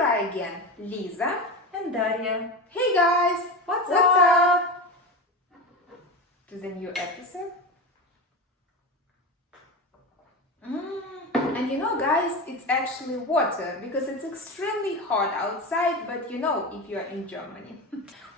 here I again, Liza and Daria. Hey guys, What's up? To the new episode. And you know guys, it's actually water because it's extremely hot outside, but you know if you're in Germany.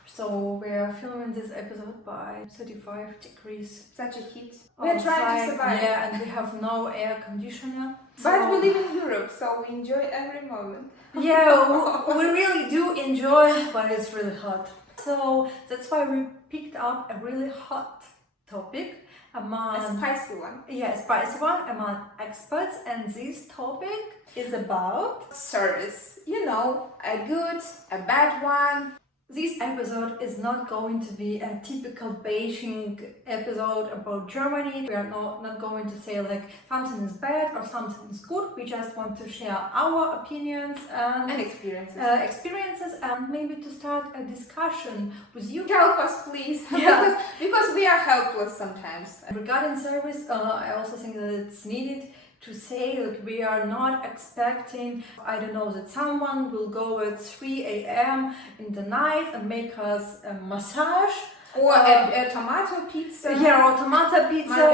So we're filming this episode by 35 degrees. Such a heat. We're trying to survive. Yeah, and we have no air conditioner. But we live in Europe, so we enjoy every moment. Yeah, we really do enjoy, but it's really hot. So that's why we picked up a really hot topic among... A spicy one. Yeah, a spicy one among experts, and this topic is about... service. You know, a good, a bad one. This episode is not going to be a typical bashing episode about Germany. We are not going to say like something is bad or something is good. We just want to share our opinions and experiences. And maybe to start a discussion with you. Help us, please. Yeah. because we are helpless sometimes. Regarding service, I also think that it's needed to say that we are not expecting, I don't know, that someone will go at 3 a.m. in the night and make us a massage. Or a tomato pizza. Yeah, or tomato pizza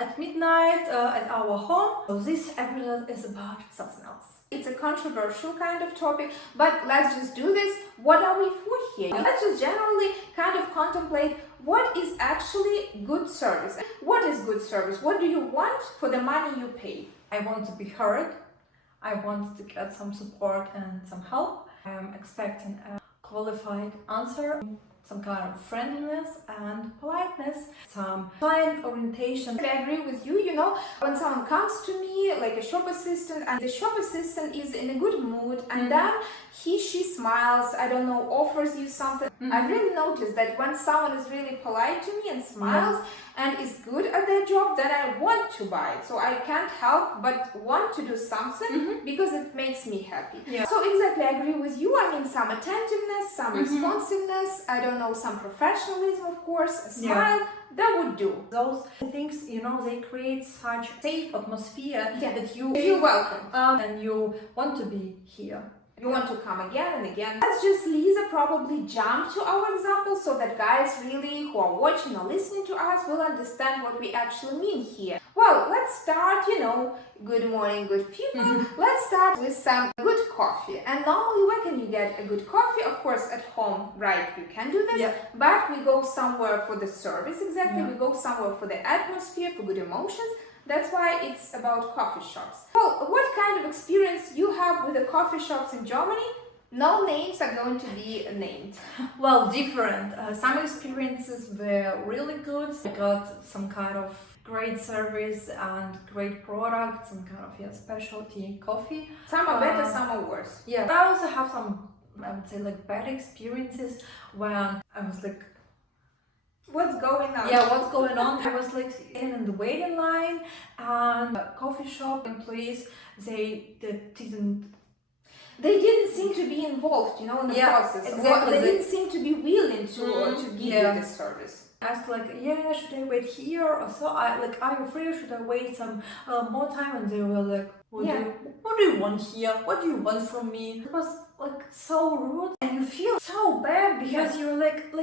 at midnight at our home. So this episode is about something else. It's a controversial kind of topic, but let's just do this. What are we for here? Let's just generally kind of contemplate what is actually good service. What is good service? What do you want for the money you pay? I want to be heard. I want to get some support and some help. I'm expecting a qualified answer. Some kind of friendliness and politeness, some client orientation. I agree with you, you know, when someone comes to me, like a shop assistant, and the shop assistant is in a good mood, and then she smiles, I don't know, offers you something. I've really noticed that when someone is really polite to me and smiles and is good at their job, then I want to buy it. So I can't help but want to do something because it makes me happy. Yeah. So exactly, I agree with you. I mean, some attentiveness, some responsiveness, I don't know, some professionalism, of course, a smile, that would do. Those things, you know, they create such safe atmosphere that you feel welcome and you want to be here. You want to come again and again. Let's just, Liza, probably jump to our example so that guys really who are watching or listening to us will understand what we actually mean here. Well, let's start, you know, good morning, good people. Let's start with some good coffee. And normally, where can you get a good coffee? Of course, at home, right, you can do this. But we go somewhere for the service, exactly. We go somewhere for the atmosphere, for good emotions. That's why it's about coffee shops. Well, what kind of experience you have with the coffee shops in Germany? No names are going to be named. Well, different. Some experiences were really good. I got some kind of great service and great products, some kind of specialty coffee. Some are better, some are worse. Yeah, but I also have some, I would say, like bad experiences when I was like, what's going on? Yeah, what's going on? I was like in the waiting line, and coffee shop employees, they didn't seem to be involved, you know, in the process. Exactly. They didn't seem to be willing to give you this service. I asked like, should I wait here or so? Are you free? Should I wait some more time? And they were like, what do you want here? What do you want from me? It was like so rude, and you feel so bad because you're like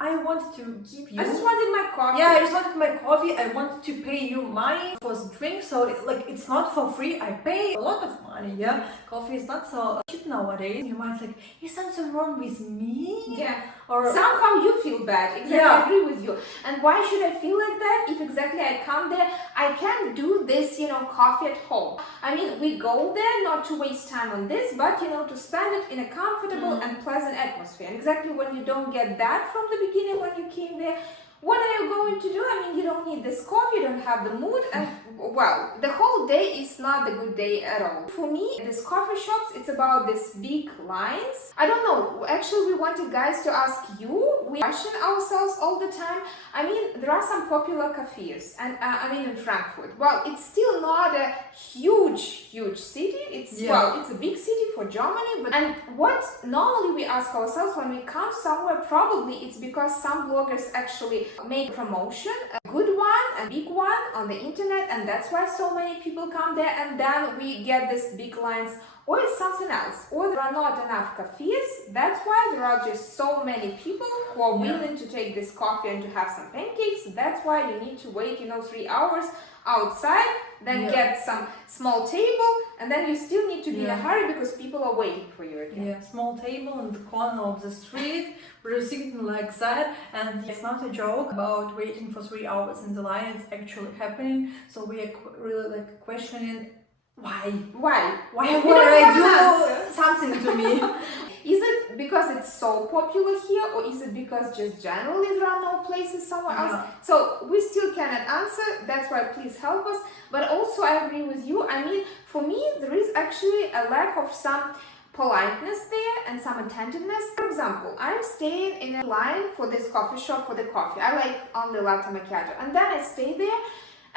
I want to give you. I just wanted my coffee. Yeah, I just wanted my coffee. I want to pay you money for the drink, so it's not for free. I pay a lot of money. Yeah, coffee is not so cheap nowadays. You might think, is something wrong with me? Yeah. Or somehow you feel bad. Exactly, I agree with you. And why should I feel like that if exactly I come there? I can do this, you know, coffee at home. I mean, we go there not to waste time on this, but, you know, to spend it in a comfortable and pleasant atmosphere. And exactly when you don't get that from the beginning when you came there, what are you going to do? I mean, you don't need this coffee, you don't have the mood, and well, the whole day is not a good day at all. For me, these coffee shops, it's about these big lines. I don't know, actually we wanted guys to ask you, we question ourselves all the time. I mean, there are some popular cafes, and I mean in Frankfurt. Well, it's still not a huge city. It's well, it's a big city for Germany, but and what normally we ask ourselves when we come somewhere, probably it's because some bloggers actually make promotion, a good one, a big one on the internet, and that's why so many people come there, and then we get these big lines. Or it's something else, or there are not enough cafés. That's why there are just so many people who are willing to take this coffee and to have some pancakes. That's why you need to wait, 3 hours outside, then get some small table, and then you still need to be in a hurry because people are waiting for you again. Yeah, small table in the corner of the street, we're sitting like that, and it's not a joke about waiting for 3 hours in the line, it's actually happening. So we are really like questioning why would I do something to me? Is it because it's so popular here, or is it because just generally there are no places somewhere else? So we still cannot answer, that's why please help us. But also I agree with you, I mean, for me there is actually a lack of some politeness there and some attentiveness. For example, I'm staying in a line for this coffee shop for the coffee. I like only latte macchiato, and then I stay there.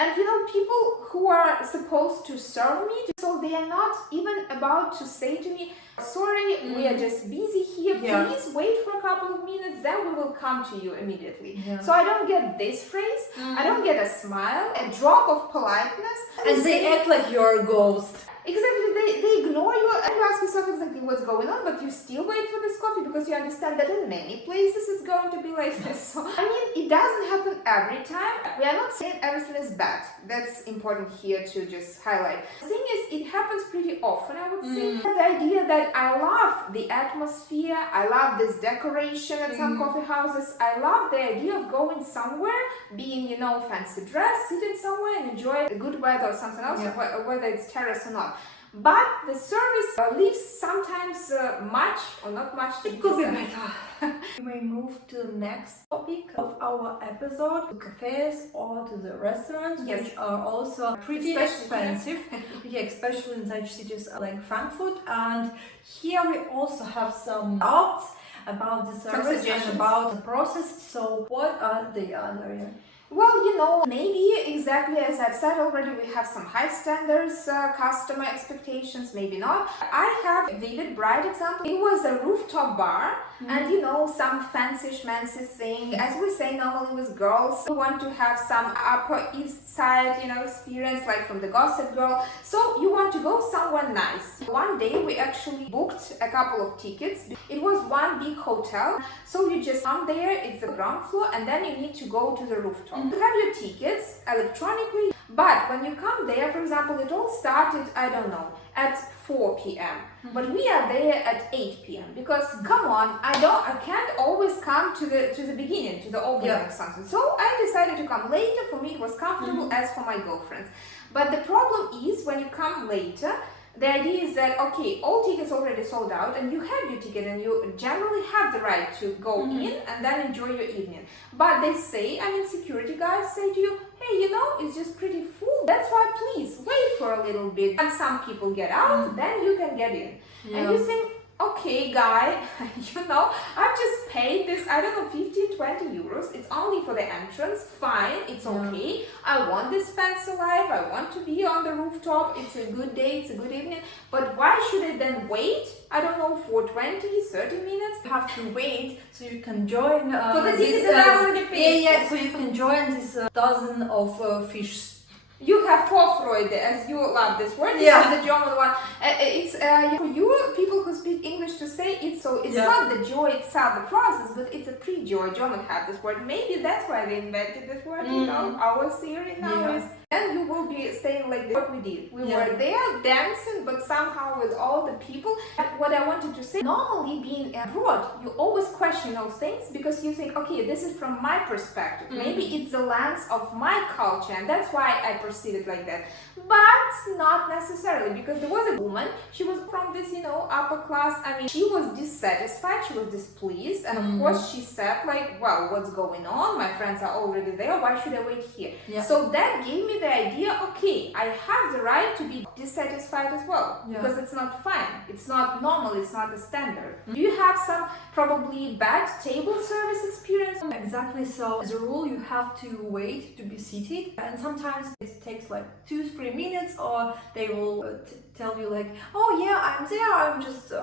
And people who are supposed to serve me, so they are not even about to say to me, sorry, we are just busy here, please wait for a couple of minutes, then we will come to you immediately. So I don't get this phrase, I don't get a smile, a drop of politeness. And they act like you're a ghost. Exactly, they ignore you and you ask yourself exactly what's going on, but you still wait for this coffee because you understand that in many places it's going to be like this. So, I mean, it doesn't happen every time. We are not saying everything is bad. That's important here to just highlight. The thing is, it happens pretty often, I would say. The idea that I love the atmosphere, I love this decoration at some coffee houses, I love the idea of going somewhere, being, fancy dress, sitting somewhere and enjoy the good weather or something else, whether it's terrace or not. But the service leaves sometimes much or not much to it could be better. We may move to the next topic of our episode, to cafes or to the restaurants, which are also pretty expensive. Especially in such cities like Frankfurt. And here we also have some doubts about the service and about the process. So what are they, Daria? Well, maybe exactly as I've said already, we have some high standards, customer expectations, maybe not. I have a vivid, bright example. It was a rooftop bar and, some fancy schmancy thing. As we say normally with girls, we want to have some Upper East Side, experience like from the Gossip Girl. So you want to go somewhere nice. One day we actually booked a couple of tickets. It was one big hotel. So you just come there, it's the ground floor, and then you need to go to the rooftop. You have your tickets electronically, but when you come there, for example, it all started, I don't know, at 4 p.m. But we are there at 8 p.m. because come on, I can't always come to the beginning, to the opening of something. So I decided to come later. For me, it was comfortable as for my girlfriends. But the problem is when you come later, the idea is that, okay, all tickets already sold out and you have your ticket and you generally have the right to go in and then enjoy your evening. But they say, security guys say to you, hey, it's just pretty full. That's why please wait for a little bit. And some people get out, then you can get in. And you think, okay, guy, I've just paid this, 15, 20 euros. It's only for the entrance. Fine, it's okay. I want this fancy life. I want to be on the rooftop. It's a good day. It's a good evening. But why should I then wait, for 20, 30 minutes? You have to wait so you can join for the tickets that I already paid. So you can join this dozen of fish. You have Vorfreude, as you love this word. The German one. It's for you people who speak English to say it. So it's not the joy itself, the process, but it's a pre-joy. German have this word. Maybe that's why they invented this word. Our theory now is. Then you will be staying like what we did. We were there dancing, but somehow with all the people. What I wanted to say, normally being abroad, you always question those things because you think, okay, this is from my perspective. Maybe it's the lens of my culture, and that's why I perceive it like that. But not necessarily, because there was a woman, she was from this, upper class. She was dissatisfied, she was displeased, and of course she said like, well, what's going on? My friends are already there, why should I wait here? So that gave me the idea, okay, I have the right to be dissatisfied as well, because it's not fine, it's not normal, it's not the standard. Do you have some probably bad table service experience? Exactly, so as a rule you have to wait to be seated, and sometimes it takes like 2-3 minutes, or they will tell you like, oh yeah, I'm there,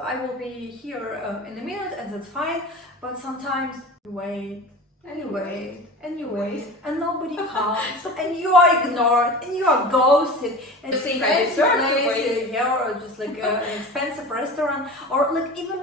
I will be here in a minute, and that's fine. But sometimes you wait Anyways, and nobody comes, and you are ignored, and you are ghosted, and You think I deserve to wait? here, or just like an expensive restaurant, or like even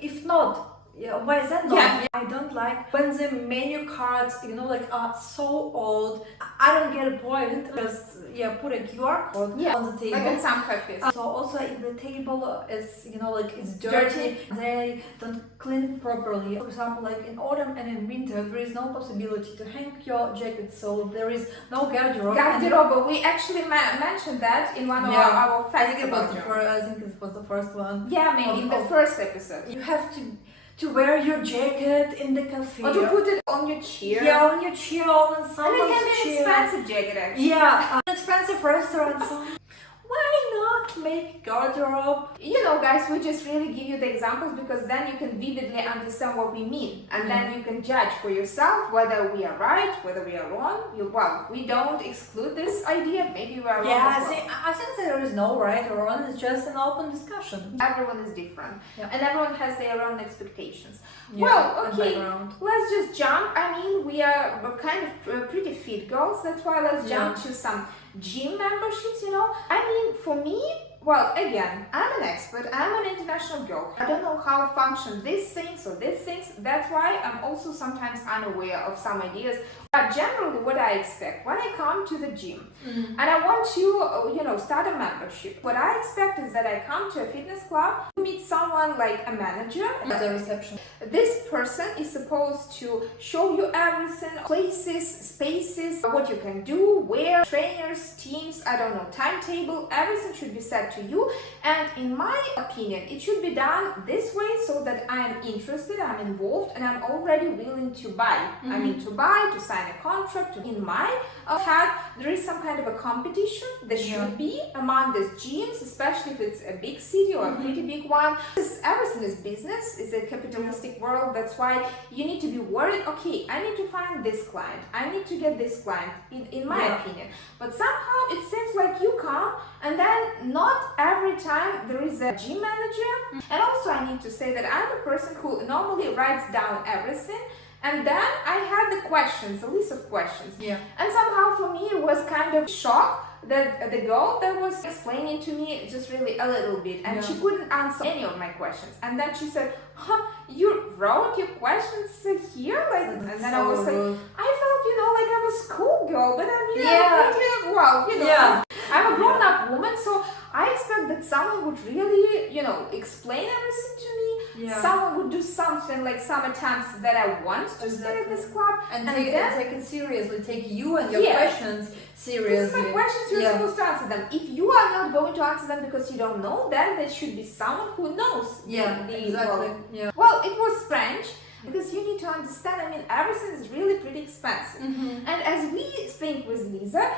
if not. Yeah, why is that not? Yeah. I don't like when the menu cards, like are so old. I don't get a point. Just put a QR code on the table. Like in some cafés. So also if the table is, like it's dirty, they don't clean it properly. For example, like in autumn and in winter, there is no possibility to hang your jacket, so there is no garderobe. Garderobe, we actually mentioned that in one of our I think festivals. I think it was the first one. Yeah, maybe in the first episode. You have to wear your jacket in the cafe. Or to put it on your chair. Yeah, on your chair, on someone's chair. And it can be an expensive jacket actually. Yeah, an expensive restaurant. So why not make garderobe? Guys, we just really give you the examples because then you can vividly understand what we mean. And then you can judge for yourself whether we are right, whether we are wrong. We don't exclude this idea. Maybe we are wrong as well. I think there is no right or wrong. It's just an open discussion. Everyone is different. Yeah. And everyone has their own expectations. Yeah, well, okay, background. let's just jump. We are kind of pretty fit girls. That's why let's jump to some gym memberships, for me, well, again, I'm an expert, I'm an international girl. I don't know how function these things or these things. That's why I'm also sometimes unaware of some ideas. But generally what I expect when I come to the gym and I want to, start a membership, what I expect is that I come to a fitness club, meet someone like a manager. At the reception. This person is supposed to show you everything, places, spaces, what you can do, where, trainers, teams, I don't know, timetable, everything should be set to you. And in my opinion, it should be done this way so that I am interested, I'm involved, and I'm already willing to buy. To sign a contract. In my head, there is some kind of a competition that should be among these gyms, especially if it's a big city or a pretty big one. Everything is business, it's a capitalistic world. That's why you need to be worried, okay, I need to find this client, I need to get this client, in my opinion. But somehow it seems like you come and then not every time there is a gym manager. And also I need to say that I'm a person who normally writes down everything. And then I had the questions, a list of questions. Yeah. And somehow for me it was kind of shock that the girl that was explaining to me just really a little bit, and she couldn't answer any of my questions. And then she said, you wrote your questions here? And then I was like, I felt, like I'm a schoolgirl, but I'm a grown-up woman, so I expect that someone would really, explain everything to me. Yeah. Someone would do something like some attempts that I want to stay at this club and take it seriously, take you and your questions seriously. My questions, you're supposed to answer them. If you are not going to answer them because you don't know, then there should be someone who knows. Exactly. Well, it was French. Because you need to understand, everything is really pretty expensive. And as we think with Liza,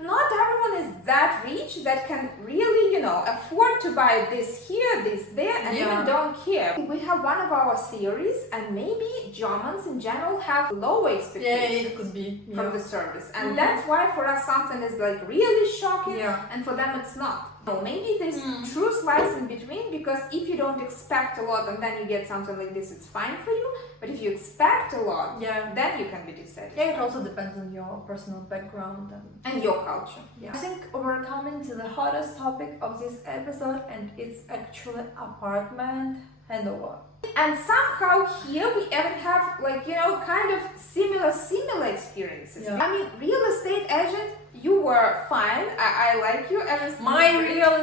not everyone is that rich that can really, afford to buy this here, this there, and even don't care. We have one of our theories, and maybe Germans in general have lower expectations it could be. from the service. And that's why for us something is like really shocking, and for them it's not. Maybe there's true slice in between, because if you don't expect a lot and then you get something like this, it's fine for you. But if you expect a lot, then you can be dissatisfied. Yeah, it also depends on your personal background and your culture. I think we're coming to the hottest topic of this episode, and it's actually apartment handover. And somehow here we even have kind of similar experiences. Real estate agent, you were fine. I like you. My real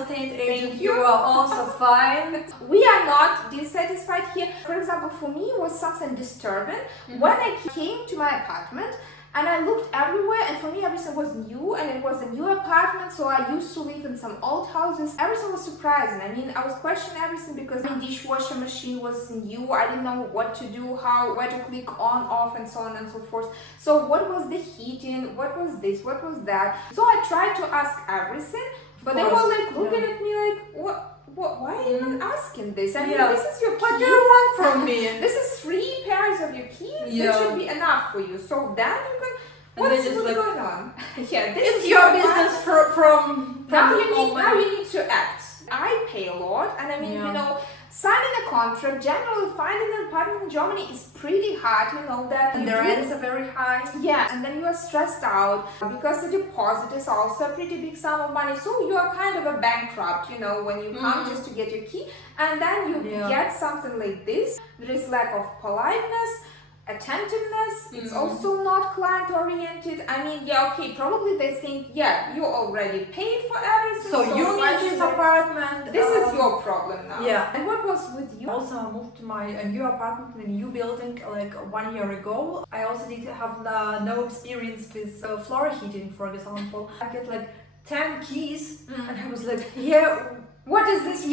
estate agent, you are also fine. We are not dissatisfied here. For example, for me it was something disturbing when I came to my apartment. And I looked everywhere, and for me everything was new, and it was a new apartment, so I used to live in some old houses. Everything was surprising. I was questioning everything because my dishwasher machine was new. I didn't know what to do, where to click on, off, and so on and so forth. So what was the heating? What was this? What was that? So I tried to ask everything, but they were looking at me like, why are you even asking this? This is your key. What do you want from me? This is 3 pairs of your keys. That should be enough for you. So then you can. What's going on? This is your business from now you need to act. I pay a lot, and signing a contract. Generally, finding an apartment in Germany is pretty hard, you know that. And the rents are very high. Yeah, and then you are stressed out because the deposit is also a pretty big sum of money. So you are kind of a bankrupt, you know, when you come just to get your key. And then you get something like this. There is lack of politeness, attentiveness. It's also not client oriented. I mean, yeah, okay, probably they think, yeah, you already paid for everything, So you need this apartment. This is your problem now. Yeah. And what was with you? Also, I moved to my new apartment in a new building like 1 year ago. I also did have no experience with floor heating, for example. I get like 10 keys and I was like, yeah, what is this?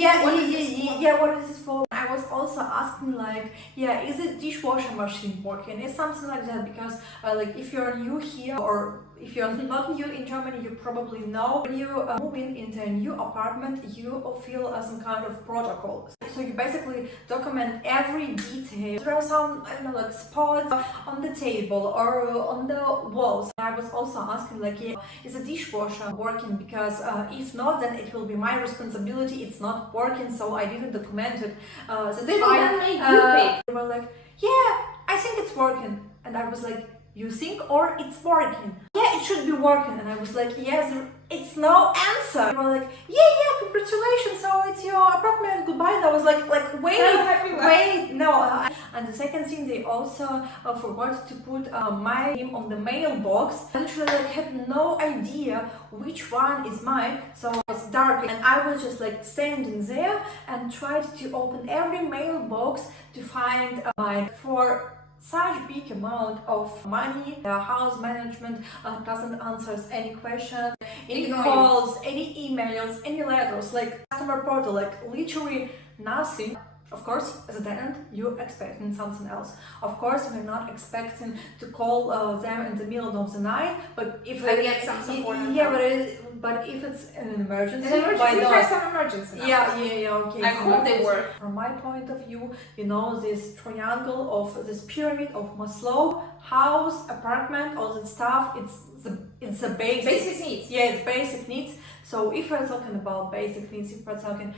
what is this for? I was also asking like, yeah, is the dishwasher machine working? It's something like that, because like if you're new here or if you're not new in Germany, you probably know when you move into a new apartment, you feel some kind of protocol. So you basically document every detail. There are some, I don't know, like spots on the table or on the walls. I was also asking like, yeah, is the dishwasher working? Because if not, then it will be my responsibility. It's not working, so I didn't document it. So they didn't make you pay. They were like, yeah, I think it's working. And I was like, you think or it's working? Yeah, it should be working. And I was like, yes, it's no answer. They were like, yeah, congratulations, so it's your apartment, goodbye. And I was like wait, no. And the second thing, they also forgot to put my name on the mailbox. I literally had no idea which one is mine, so it was dark. And I was just like standing there and tried to open every mailbox to find mine. For such big amount of money, the house management doesn't answer any questions, any calls, any emails, any letters, like customer portal, like literally nothing. Of course, as a tenant, you're expecting something else. Of course, we're not expecting to call them in the middle of the night, but if they get some support. But if it's an emergency, why not? We have some emergency now. Yeah, okay. I hope they work. From my point of view, you know, this triangle of this pyramid of Maslow, house, apartment, all that stuff, it's the basic needs. Yeah, it's basic needs. So if we're talking about basic needs, if we're talking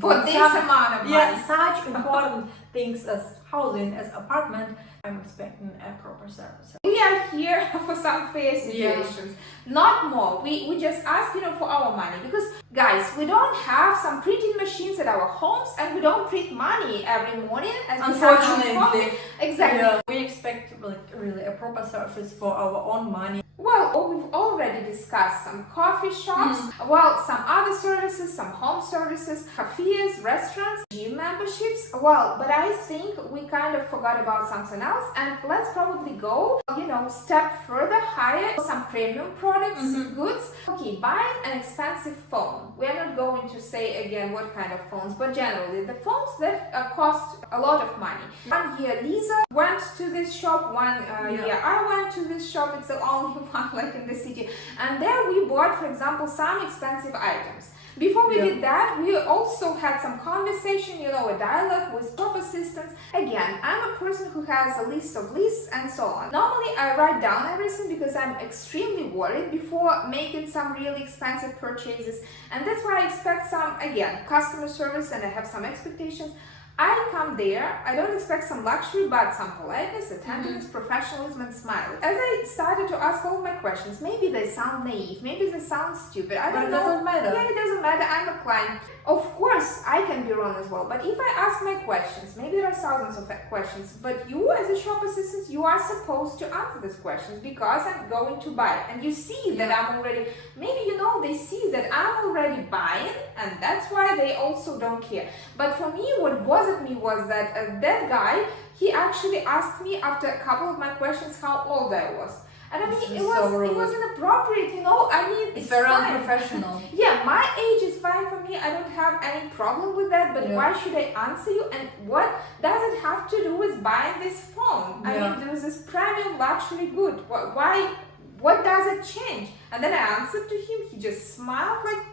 for this amount of money. Yeah, such important things as housing, as apartment, I'm expecting a proper service. We are here for some fair situations, not more. We just ask, you know, for our money, because guys, we don't have some printing machines at our homes, and we don't print money every morning. Unfortunately, exactly. Yeah, we expect like really a proper service for our own money. Well, we've already discussed some coffee shops, well, some other services, some home services, cafes, restaurants, gym memberships. Well, but I think we kind of forgot about something else, and let's probably go, you know, step further higher, some premium products, goods. Okay, buying an expensive phone. We're not going to say again what kind of phones, but generally the phones that cost a lot of money. 1 year Liza went to this shop, one year I went to this shop. It's the only one like in the city, and there we bought, for example, some expensive items. Before we did that, we also had some conversation, you know, a dialogue with shop assistants. Again, I'm a person who has a list of lists and so on. Normally, I write down everything because I'm extremely worried before making some really expensive purchases, and that's why I expect some, again, customer service, and I have some expectations. I come there, I don't expect some luxury, but some politeness, attentiveness, professionalism, and smile. As I started to ask all my questions, maybe they sound naive, maybe they sound stupid, I don't know. But it doesn't matter. Yeah, it doesn't matter, I'm a client. Of course, I can be wrong as well, but if I ask my questions, maybe there are thousands of questions, but you as a shop assistant, you are supposed to answer these questions because I'm going to buy. And you see that I'm already, maybe you know, they see that I'm already buying, and that's why they also don't care. But for me, what bothered me was that that guy, he actually asked me after a couple of my questions how old I was. And I mean, it was inappropriate, you know, I mean, it's very unprofessional. Yeah, my age is fine for me, I don't have any problem with that, but why should I answer you? And what does it have to do with buying this phone? I mean, there was this premium luxury good. Why? What does it change? And then I answered to him, he just smiled like,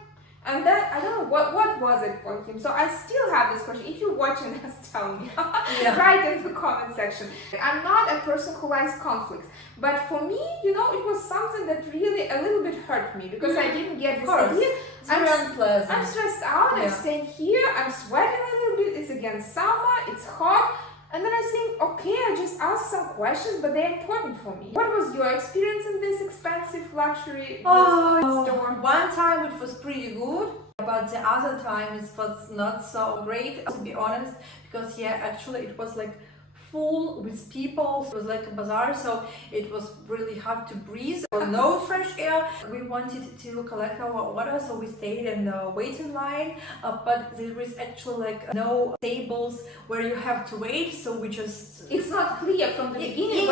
and then, I don't know, what was it for him? So I still have this question. If you're watching this, tell me. Write in the comment section. I'm not a person who likes conflicts. But for me, you know, it was something that really a little bit hurt me because I didn't get this idea. It's very unpleasant. I'm stressed out, I'm staying here, I'm sweating a little bit, it's a again summer, it's hot. And then I think, okay, I just asked some questions, but they're important for me. What was your experience in this expensive luxury store? One time it was pretty good, but the other time it was not so great, to be honest, because actually it was like full with people. It was like a bazaar, so it was really hard to breathe. There was no fresh air. We wanted to collect our order, so we stayed in the waiting line, but there is actually like no tables where you have to wait, so we just... It's not clear from the beginning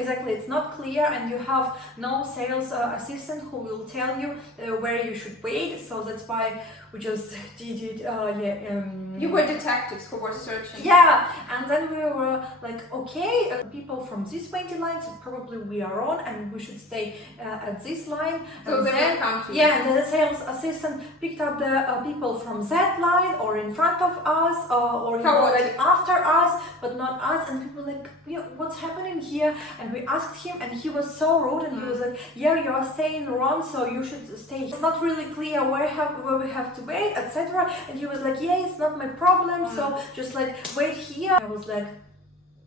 exactly, it's not clear, and you have no sales assistant who will tell you where you should wait, so that's why we just did it. You were detectives who were searching. Yeah, and then we were like, okay, people from this waiting line, so probably we are on, and we should stay at this line. So and then come to and the sales assistant picked up the people from that line, or in front of us, or like after us, but not us. And people were like, what's happening here? And we asked him, and he was so rude, and he was like, yeah, you are staying wrong, so you should stay. It's not really clear where we have to wait, etc. And he was like, yeah, it's not my problem, so just like wait here. I was like,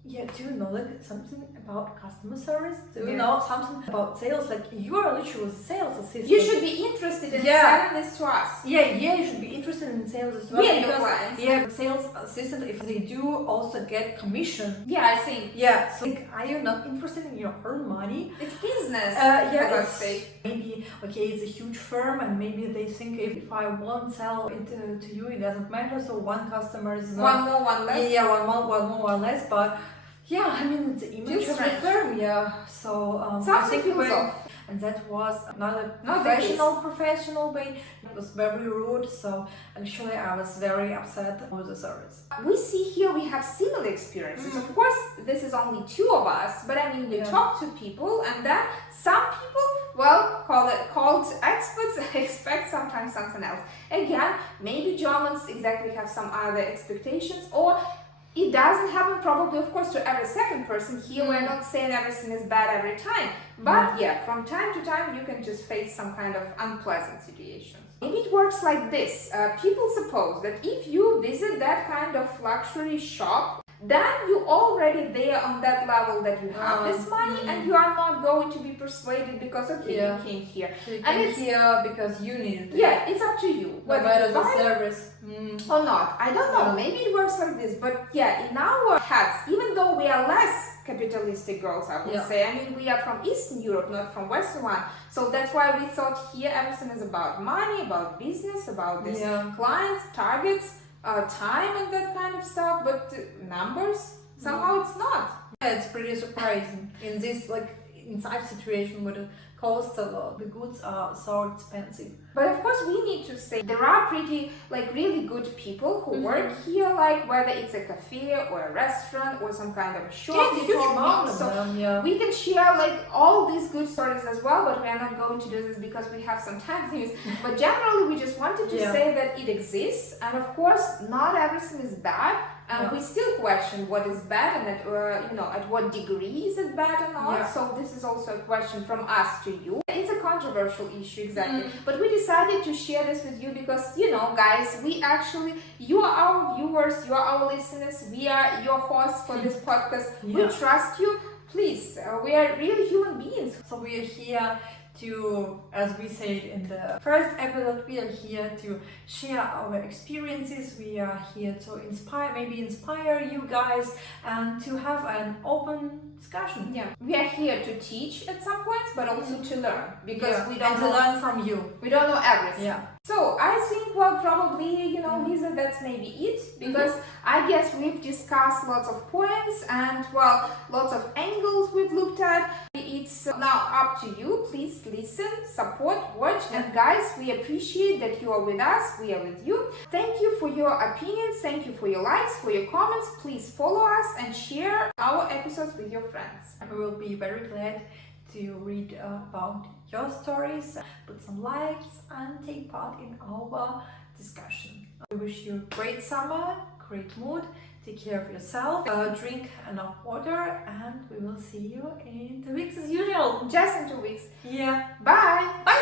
yeah, do you know like something about customer service? Do you know something about sales? Like, you are literally a sales assistant. You should be interested in selling this to us. Yeah, you should be interested in sales as well. Yeah, your clients. Yeah, sales assistant, if they do also get commission. Yeah, I think. Yeah, so like, are you not interested in your own money? It's business. Maybe, okay, it's a huge firm, and maybe they think if I won't sell it to you, it doesn't matter, so one customer is not... One more, one less. Yeah, one more, one less, but yeah, I mean, it's the image of the firm, so I think and that was not a professional way. It was very rude, so actually I was very upset with the service. We see here we have similar experiences. Of course, this is only two of us, but I mean, we talk to people, and then some people, well, called experts, expect sometimes something else. Again, maybe Germans exactly have some other expectations, or it doesn't happen probably, of course, to every second person. Here we're not saying everything is bad every time, but from time to time you can just face some kind of unpleasant situations. Maybe it works like this. People suppose that if you visit that kind of luxury shop, then you're already there on that level that you have this money, and you are not going to be persuaded because you came here. So you came here because you needed it. Yeah, it's up to you. No matter the service. Or not. I don't know. Maybe it works like this. But in our heads, even though we are less capitalistic girls, I would say. I mean, we are from Eastern Europe, not from Western one. So that's why we thought here everything is about money, about business, about this clients, targets, time and that kind of stuff, but numbers, somehow it's not. Yeah, it's pretty surprising in this like inside situation where the costs a lot, the goods are so expensive. But of course we need to say there are pretty really good people who work here, like whether it's a cafe or a restaurant or some kind of a shop. So we can share like all these good stories as well, but we are not going to do this because we have some time things. But generally we just wanted to say that it exists, and of course not everything is bad. And we still question what is bad, and at what degree is it bad or not. So this is also a question from us to you. It's a controversial issue, exactly. But we decided to share this with you because, guys, you are our viewers, you are our listeners, we are your hosts for this podcast. We trust you. Please, we are really human beings. So we are here to, as we said in the first episode, we are here to share our experiences. We are here to inspire you guys, and to have an open discussion. Yeah, we are here to teach at some points, but also to learn, because we don't learn from you. We don't know everything. Yeah. So I think, probably, Liza, that's maybe it, because I guess we've discussed lots of points and, lots of angles we've looked at. It's now up to you. Please listen, support, watch, and guys, we appreciate that you are with us, we are with you. Thank you for your opinions, thank you for your likes, for your comments. Please follow us and share our episodes with your friends. We will be very glad to read about your stories, put some likes, and take part in our discussion. We wish you a great summer, great mood, take care of yourself, drink enough water, and we will see you in 2 weeks as usual. Just in 2 weeks. Yeah. Bye! Bye!